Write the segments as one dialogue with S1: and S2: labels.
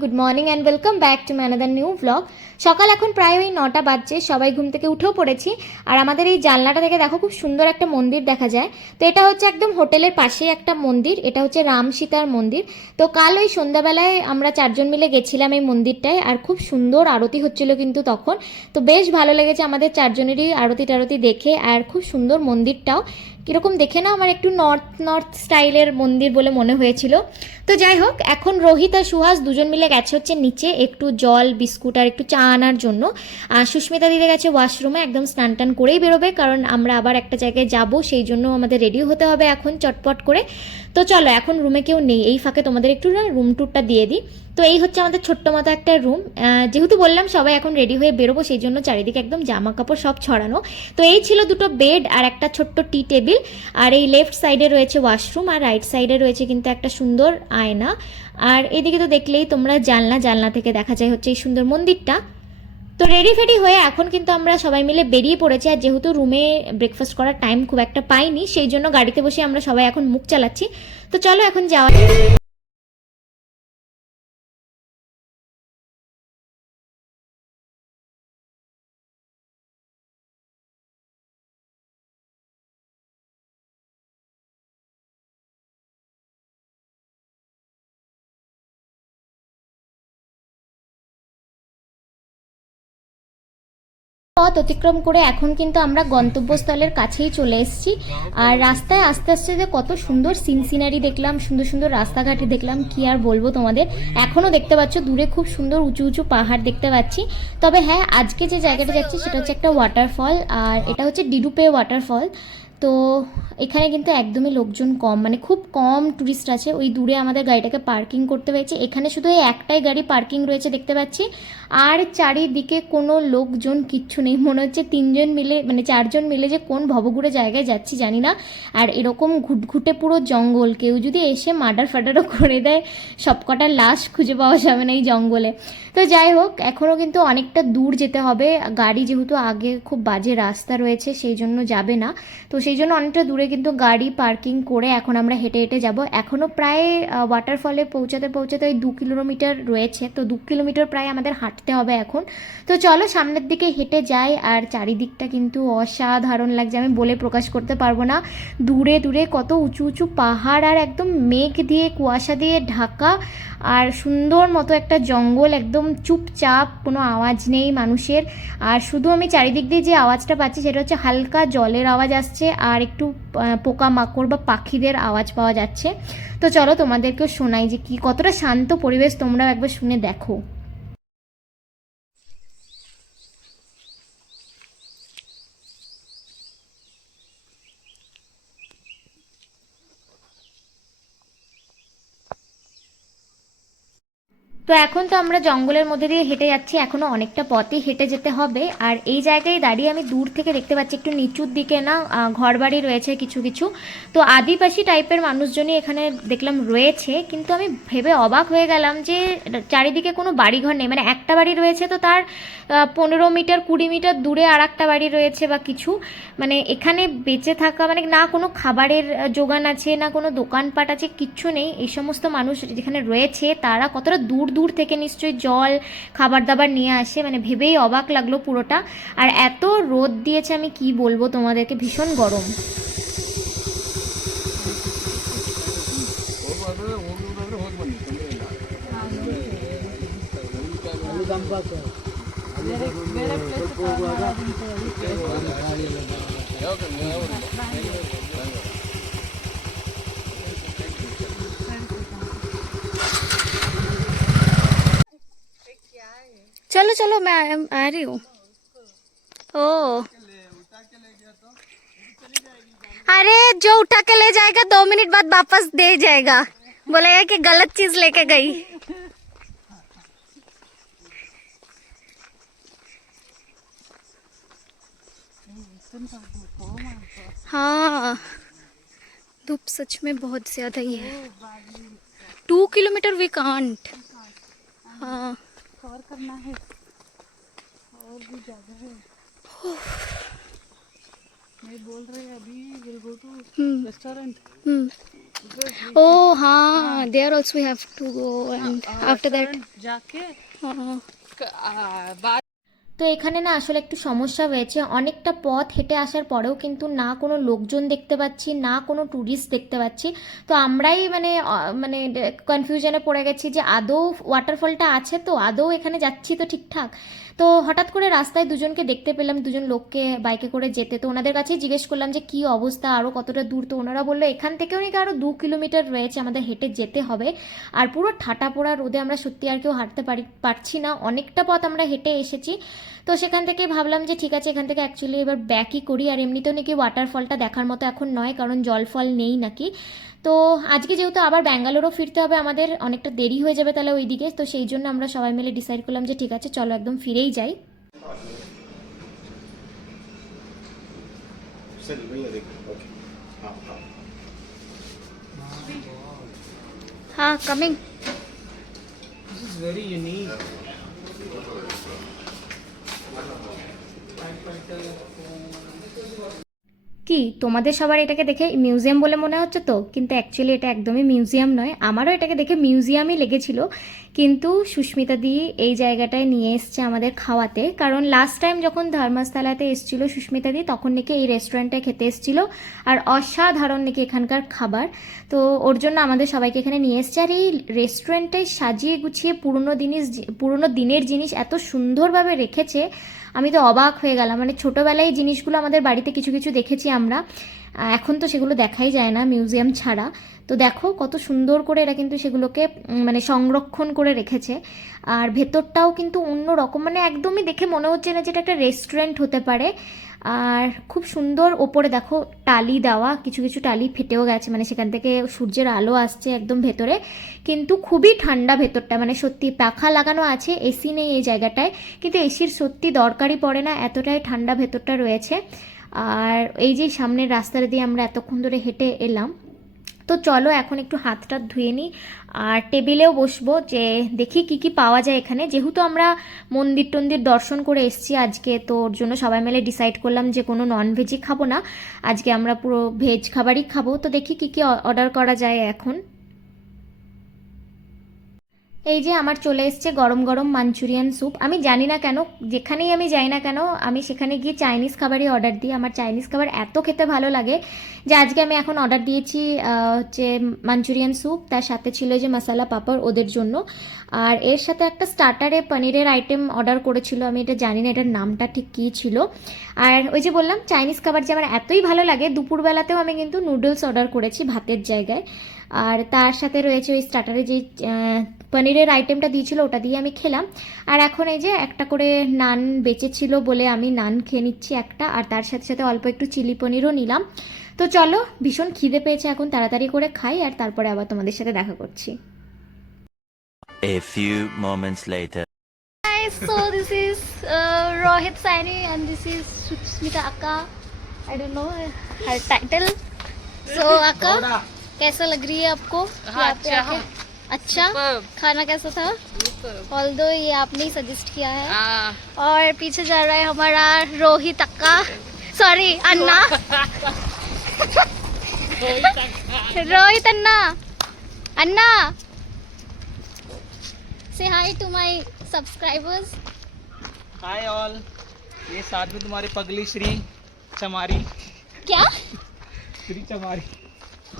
S1: Good morning and welcome back to ম্যানাদার new blog সকাল এখন প্রায় ওই নটা বাজছে, সবাই ঘুম থেকে উঠেও পড়েছি। আর আমাদের এই জানলাটা থেকে দেখো খুব সুন্দর একটা মন্দির দেখা যায়। তো এটা হচ্ছে একদম হোটেলের পাশে একটা মন্দির, এটা হচ্ছে রাম সীতার মন্দির। তো কাল ওই সন্ধ্যাবেলায় আমরা চারজন মিলে গেছিলাম এই মন্দিরটায়, আর খুব সুন্দর আরতি হচ্ছিল কিন্তু তখন। তো বেশ ভালো লেগেছে আমাদের চারজনেরই আরতি টারতি দেখে, আর খুব সুন্দর মন্দিরটাও। কীরকম দেখে না আমার একটু নর্থ নর্থ স্টাইলের মন্দির বলে মনে হয়েছিল। তো যাই হোক, এখন রোহিত আর সুহাস দুজন মিলে গেছে হচ্ছে নিচে একটু জল, বিস্কুট আর একটু চা আনার জন্য। আর সুস্মিতা দিদি গেছে ওয়াশরুমে একদম স্নান টান করেই বেরোবে, কারণ আমরা আবার একটা জায়গায় যাব, সেই জন্য আমাদের রেডিও হতে হবে এখন চটপট করে। তো চলো, এখন রুমে কেউ নেই, এই ফাঁকে তোমাদের একটু না রুম ট্যুরটা দিয়ে দিই। তো এই হচ্ছে আমাদের ছোট্ট মতো একটা রুম যেহেতু বললাম সবাই এখন রেডি হয়ে বেরোবো, সেই জন্য চারিদিকে একদম জামা কাপড় সব ছড়ানো। তো এই ছিল দুটো বেড আর একটা ছোট্ট টি টেবিল আর এই লেফট সাইডে রয়েছে ওয়াশরুম আর রাইট সাইডে রয়েছে কিন্তু একটা সুন্দর আয়না। আর এদিকে তো দেখলেই তোমরা জানলা জানলা থেকে দেখা যায় হচ্ছে এই সুন্দর মন্দিরটা। তো রেডি ফেডি হয়ে এখন কিন্তু আমরা সবাই মিলে বেরিয়ে পড়েছি, আর যেহেতু রুমে ব্রেকফাস্ট করার টাইম খুব একটা পাইনি, সেই জন্য গাড়িতে বসে আমরা সবাই এখন মুখ চালাচ্ছি। তো চলো এখন যাওয়া পথ অতিক্রম করে এখন কিন্তু আমরা গন্তব্যস্থলের কাছেই চলে এসেছি। আর রাস্তায় আস্তে আস্তে যে কত সুন্দর সিন সিনারি দেখলাম, সুন্দর সুন্দর রাস্তাঘাটে দেখলাম, কি আর বলব তোমাদের? এখনও দেখতে পাচ্ছ, দূরে খুব সুন্দর উঁচু উঁচু পাহাড় দেখতে পাচ্ছি। তবে হ্যাঁ আজকে যে জায়গাটা যাচ্ছি সেটা হচ্ছে একটা ওয়াটারফল আর এটা হচ্ছে ডিডুপে ওয়াটারফল তো এখানে কিন্তু একদমই লোকজন কম মানে খুব কম টুরিস্ট আছে। ওই দূরে আমাদের গাড়িটাকে পার্কিং করতে হয়েছে। এখানে শুধু এই একটাই গাড়ি পার্কিং রয়েছে দেখতে পাচ্ছি। আর চারিদিকে কোনো লোকজন কিচ্ছু নেই। মনে হচ্ছে তিনজন মিলে মানে চারজন মিলে যে কোন ভবঘুরে জায়গায় যাচ্ছি, জানি না। আর এরকম ঘুটঘুটে পুরো জঙ্গল। কেউ যদি এসে মার্ডার ফাডারও করে দেয়, সবকটা লাশ খুঁজে পাওয়া যাবে না এই জঙ্গলে। তো যাই হোক এখনও কিন্তু অনেকটা দূর যেতে হবে। গাড়ি যেহেতু আগে খুব বাজে রাস্তা রয়েছে, সেই জন্য যাবে না। তো সেই জন্য অনেকটা দূরে কিন্তু গাড়ি পার্কিং করে এখন আমরা হেঁটে হেঁটে যাব। এখনও প্রায় ওয়াটারফলে পৌঁছাতে পৌঁছাতে ওই দু কিলোমিটার রয়েছে। তো দু কিলোমিটার প্রায় আমাদের হাঁটতে হবে এখন। তো চলো সামনের দিকে হেঁটে যাই আর চারিদিকটা কিন্তু অসাধারণ লাগছে। আমি বলে প্রকাশ করতে পারব না। দূরে দূরে কত উঁচু উঁচু পাহাড় আর একদম মেঘ দিয়ে, কুয়াশা দিয়ে ঢাকা আর সুন্দর মতো একটা জঙ্গল, একদম চুপচাপ, কোনো আওয়াজ নেই মানুষের। আর শুধু আমি চারিদিক দিয়ে যে আওয়াজটা পাচ্ছি সেটা হচ্ছে হালকা জলের আওয়াজ আসছে। আর একটু পোকামাকড় বা পাখিদের আওয়াজ পাওয়া যাচ্ছে। তো চলো তোমাদেরকেও শোনাই যে কি কতটা শান্ত পরিবেশ তোমরাও একবার শুনে দেখো। তো এখন তো আমরা জঙ্গলের মধ্যে দিয়ে হেঁটে যাচ্ছি, এখনও অনেকটা পথই হেঁটে যেতে হবে। আর এই জায়গায় দাঁড়িয়ে আমি দূর থেকে দেখতে পাচ্ছি, একটু নিচুর দিকে না ঘর বাড়ি রয়েছে কিছু কিছু। তো আদিবাসী টাইপের মানুষজনই এখানে দেখলাম রয়েছে, কিন্তু আমি ভেবে অবাক হয়ে গেলাম যে চারিদিকে কোনো বাড়িঘর নেই। মানে একটা বাড়ি রয়েছে তো তার পনেরো মিটার, কুড়ি মিটার দূরে আর একটা বাড়ি রয়েছে বা কিছু। মানে এখানে বেঁচে থাকা মানে না কোনো খাবারের যোগান আছে, না কোনো দোকানপাট আছে, কিচ্ছু নেই। এই সমস্ত মানুষ যেখানে রয়েছে, তারা কতটা দূর দূর থেকে নিশ্চয়ই জল খাবার দাবার নিয়ে আসে মানে ভেবেই অবাক লাগল পুরোটা। আর এত রোদ দিয়েছে, আমি কি বলব তোমাদেরকে? ভীষণ গরম। चलो चलो, मैं आ रही हूँ। ओ। अरे, जो उठा के ले जाएगा, दो मिनट बाद वापस दे जाएगा। बोलेगा कि गलत चीज़ लेके गई। हाँ। धूप सच में बहुत ज़्यादा ही है। Two kilometer we can't. हाँ।
S2: कवर करना है। और भी ज़्यादा है। मैं बोल रही अभी will go to restaurant
S1: oh हाँ there also we have to go and after that
S2: जाके बाद
S1: তো এখানে না আসলে একটু সমস্যা হয়েছে। অনেকটা পথ হেঁটে আসার পরেও কিন্তু না কোনো লোকজন দেখতে পাচ্ছি, না কোনো ট্যুরিস্ট দেখতে পাচ্ছি। তো আমরাই মানে মানে কনফিউশনে পড়ে গেছি যে আদৌ ওয়াটারফলটা আছে তো? আদৌ এখানে যাচ্ছি তো ঠিকঠাক? তো হঠাৎ করে রাস্তায় দুজনকে দেখতে পেলাম, দুজন লোককে বাইকে করে যেতে। তো ওনাদের কাছেই জিজ্ঞেস করলাম যে, কি অবস্থা? আরও কতটা দূর? তো ওনারা বলল, এখান থেকেও নাকি আরও দু কিলোমিটার রয়েছে আমাদের হেঁটে যেতে হবে। আর পুরো ঠাটা পোড়া রোদে আমরা সত্যি আর কেউ হাঁটতে পারি, পারছি না। অনেকটা পথ আমরা হেঁটে এসেছি। তো সেখান থেকে ভাবলাম যে, ঠিক আছে, এখান থেকে অ্যাকচুয়ালি এবার ব্যাকই করি। আর এমনিতেও নাকি ওয়াটারফলটা দেখার মতো এখন নয়, কারণ জল ফল নেই নাকি। তো আজকে যেহেতু আবার ব্যাঙ্গালোরও ফিরতে হবে আমাদের অনেকটা দেরি হয়ে যাবে তাহলে ওইদিকে। তো সেই জন্য আমরা সবাই মিলে ডিসাইড করলাম যে ঠিক আছে চলো একদম ফিরেই যাই। হ্যাঁ কামিং কি, তোমাদের সবার এটাকে দেখে মিউজিয়াম বলে মনে হচ্ছে তো? কিন্তু অ্যাকচুয়ালি এটা একদমই মিউজিয়াম নয়। আমারও এটাকে দেখে মিউজিয়ামই লেগেছিল। কিন্তু সুস্মিতা দি এই জায়গাটায় নিয়ে এসছে আমাদের খাওয়াতে। কারণ লাস্ট টাইম যখন ধর্মস্থলাতে এসছিল সুস্মিতা দি, তখন নাকি এই রেস্টুরেন্টে খেতে এসছিল। আর অসাধারণ নাকি এখানকার খাবার। তো ওর জন্য আমাদের সবাইকে এখানে নিয়ে এসছে। আর এই রেস্টুরেন্টটায় সাজিয়ে গুছিয়ে পুরনো জিনিস পুরনো দিনের জিনিস এত সুন্দরভাবে রেখেছে, আমি তো অবাক হয়ে গেলাম। মানে ছোটোবেলায় জিনিসগুলো আমাদের বাড়িতে কিছু কিছু দেখেছি আমরা। এখন তো সেগুলো দেখাই যায় না মিউজিয়াম ছাড়া। তো দেখো কত সুন্দর করে এরা কিন্তু সেগুলোকে মানে সংরক্ষণ করে রেখেছে। আর ভেতরটাও কিন্তু অন্য রকম মানে একদমই দেখে মনে হচ্ছে না যে এটা একটা রেস্টুরেন্ট হতে পারে। আর খুব সুন্দর ওপরে দেখো টালি দেওয়া, কিছু কিছু টালি ফেটেও গেছে মানে সেখান থেকে সূর্যের আলো আসছে একদম ভেতরে। কিন্তু খুবই ঠান্ডা ভেতরটা মানে সত্যি পাখা লাগানো আছে এসি নেই এই জায়গাটায়, কিন্তু এসির সত্যি দরকারই পড়ে না, এতটাই ঠান্ডা ভেতরটা রয়েছে। আর এই যে সামনের রাস্তাটা দিয়ে আমরা এতক্ষণ ধরে হেঁটে এলাম তো চলো এখন একটু হাত টাত ধুয়ে নিই। আর টেবিলেও বসবো যে দেখি কি কি পাওয়া যায় এখানে। যেহেতু আমরা মন্দির টন্দির দর্শন করে এসেছি আজকে, তো ওর জন্য সবাই মিলে ডিসাইড করলাম যে কোনো নন ভেজই খাব না। আজকে আমরা পুরো ভেজ খাবারই খাব। তো দেখি কি কি অর্ডার করা যায় এখন। এই যে আমার চলে এসছে গরম গরম মাঞ্চুরিয়ান স্যুপ। আমি জানি না কেন, যেখানেই আমি যাই না কেন, আমি সেখানে গিয়ে চাইনিজ খাবারই অর্ডার দিই। আমার চাইনিজ খাবার এত খেতে ভালো লাগে যে আজকে আমি এখন অর্ডার দিয়েছি হচ্ছে মাঞ্চুরিয়ান স্যুপ। তার সাথে ছিল যে মশালা পাপড় ওদের জন্য। আর এর সাথে একটা স্টার্টারে পনিরের আইটেম অর্ডার করেছিল, আমি এটা জানি না, এটার নামটা ঠিক কী ছিল। আর ওই যে বললাম, চাইনিজ খাবার যে আমার এতই ভালো লাগে, দুপুরবেলাতেও আমি কিন্তু নুডলস অর্ডার করেছি ভাতের জায়গায়। আর তার সাথে রয়েছে ওই স্টার্টারে যে পনিরের আইটেমটা দিয়েছিল ওটা দিয়ে আমি খেলাম আর এখন এই যে একটা করে নান বেঁচেছিল বলে আমি নান খেয়ে নিচ্ছি একটা আর তার সাথে সাথে অল্প একটু চিলি পনিরও নিলাম তো চলো ভীষণ খিদে পেয়েছে এখন তাড়াতাড়ি করে খাই আর তারপরে আবার তোমাদের সাথে দেখা করছি
S3: A few moments later.
S1: guys, so this is uh, Rohit Saini and this is Smita Akka. I don't know her title. So Akka, कैसा लग रही है आपको? पे
S2: अच्छा।
S1: आके? अच्छा? खाना कैसा था? ऑल दो ये आपने ही सजेस्ट किया है।
S2: आ,
S1: और पीछे जा रहा है हमारा रोहित अक्का। सॉरी अन्ना। रोहित अन्ना। अन्ना। से hi to my subscribers
S4: hi all ये साथ में तुम्हारी पगली श्री चमारी।
S1: क्या?
S4: श्री चमारी।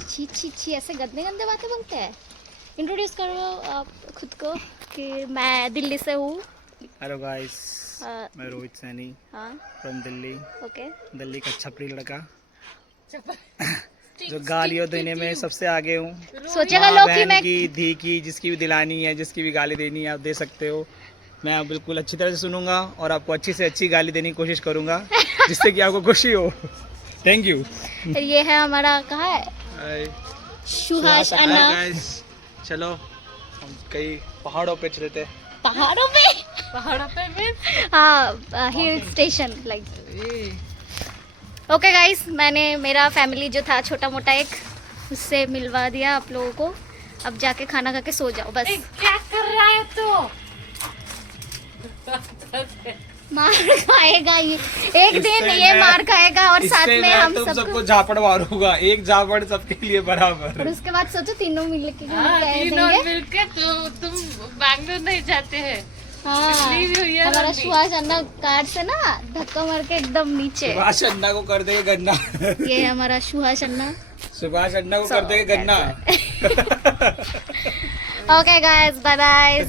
S1: छी छी छी ऐसे गंदे गंदे बातें बोलते हैं। इंट्रोड्यूस करो आप खुद को कि मैं दिल्ली से हूँ।
S4: हेलो गाइस
S1: हाँ।
S4: मैं रोहित सैनी
S1: हाँ,
S4: फ्रॉम दिल्ली।
S1: ओके
S4: दिल्ली का छपरी लड़का। जो गालियों देने में सबसे आगे हूँ।
S1: सोचेगा लोग कि मैं
S4: की धी की जिसकी भी दिलानी है जिसकी भी गाली देनी है आप दे सकते हो। मैं बिल्कुल अच्छी तरह से सुनूँगा और आपको अच्छी से अच्छी गाली देने की कोशिश करूँगा जिससे कि आपको खुशी हो। थैंक यू
S1: ये है हमारा कहा है? सुहास अन्ना.
S4: चलो हम कई पहाड़ों पे चलते हैं।
S1: पहाड़ों पे?
S2: पहाड़ों पे भी?
S1: हाँ hill station like okay guys मैंने मेरा फैमिली जो था छोटा मोटा एक उससे मिलवा दिया आप लोगों को। अब जाके खाना खा के सो जाओ बस।
S2: क्या कर रहा है तू?
S5: मार खाएगा ये। एक दिन ये मार खाएगा और साथ में हम सबको
S4: सबको झापड़ मारूँगा। एक झापड़ सबके लिए बराबर।
S5: और उसके बाद सोचो तीनों मिल के
S2: हाँ, तीनों मिलके तो तुम बैंगलोर नहीं जाते हैं।
S5: हाँ
S2: पिछली भी हुई है
S5: हमारा। सुहास अन्ना कार से ना धक्का मार के एकदम नीचे।
S4: सुभाष अन्ना को कर देंगे गन्ना।
S5: ये हमारा सुहास अन्ना।
S4: सुभाष अन्ना को कर देंगे गन्ना।
S5: Okay guys bye bye